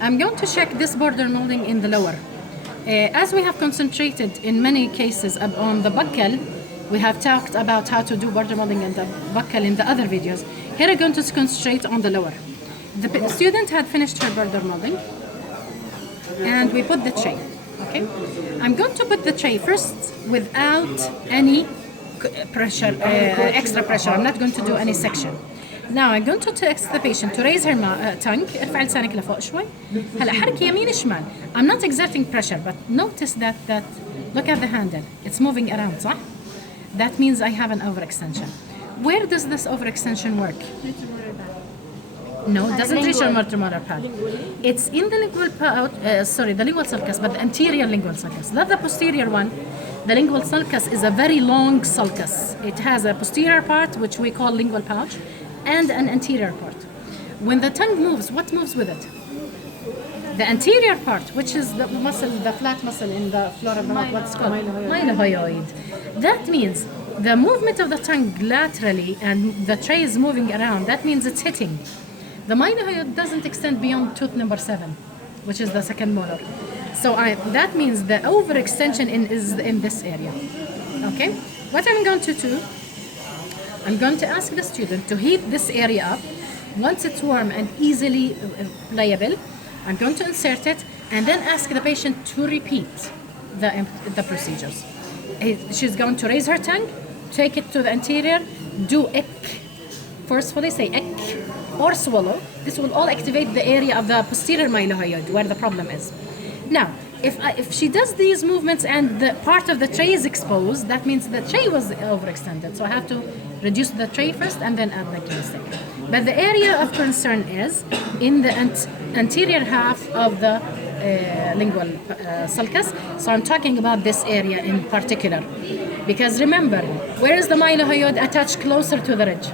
I'm going to check this border molding in the lower. As we have concentrated in many cases on the buccal, we have talked about how to do border molding in the buccal in the other videos. Here I'm going to concentrate on the lower. The student had finished her border molding, and we put the tray. Okay, I'm going to put the tray first without any pressure, extra pressure. I'm not going to do any section. Now I'm going to ask the patient to raise her tongue. ارفع لسانك لفوق شوي. هلا حركي يمين شمال. I'm not exerting pressure, but notice that look at the handle. It's moving around, صح? That means I have an overextension. Where does this overextension work? No, it doesn't reach your motor pad. It's in the lingual pouch, the lingual sulcus, but the anterior lingual sulcus, not the posterior one. The lingual sulcus is a very long sulcus. It has a posterior part, which we call lingual pouch, and an anterior part. When the tongue moves, what moves with it? The anterior part, which is the muscle, the flat muscle in the floor of the mouth, what's called? Mylohyoid. That means the movement of the tongue laterally and the tray is moving around. That means it's hitting. The mylohyoid doesn't extend beyond tooth number 7, which is the second molar. So that means the overextension is in this area. Okay? What I'm going to do, I'm going to ask the student to heat this area up. Once it's warm and easily pliable, I'm going to insert it and then ask the patient to repeat the procedures. She's going to raise her tongue, take it to the anterior, do ick, forcefully say ick, or swallow. This will all activate the area of the posterior mylohyoid where the problem is. Now, if she does these movements and the part of the tray is exposed, that means the tray was overextended. So I have to reduce the tray first and then add the cue stick. But the area of concern is in the anterior half of the lingual sulcus. So I'm talking about this area in particular. Because remember, where is the mylohyoid attached closer to the ridge?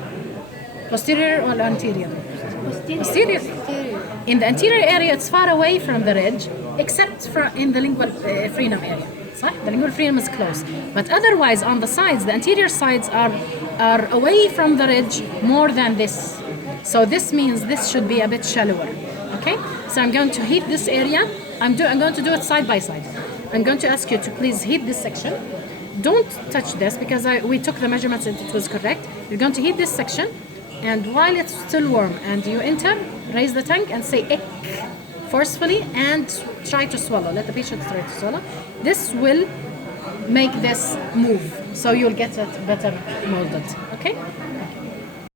Posterior or anterior? Posterior. In the anterior area, it's far away from the ridge, except in the lingual frenum area. صح? The lingual frenum is close. But otherwise, on the sides, the anterior sides are away from the ridge more than this. So this means this should be a bit shallower. Okay? So I'm going to heat this area. I'm going to do it side by side. I'm going to ask you to please heat this section. Don't touch this because we took the measurements and it was correct. You're going to heat this section. And while it's still warm and you enter, raise the tongue and say ick forcefully and try to swallow. Let the patient try to swallow. This will make this move, so you'll get it better molded. Okay?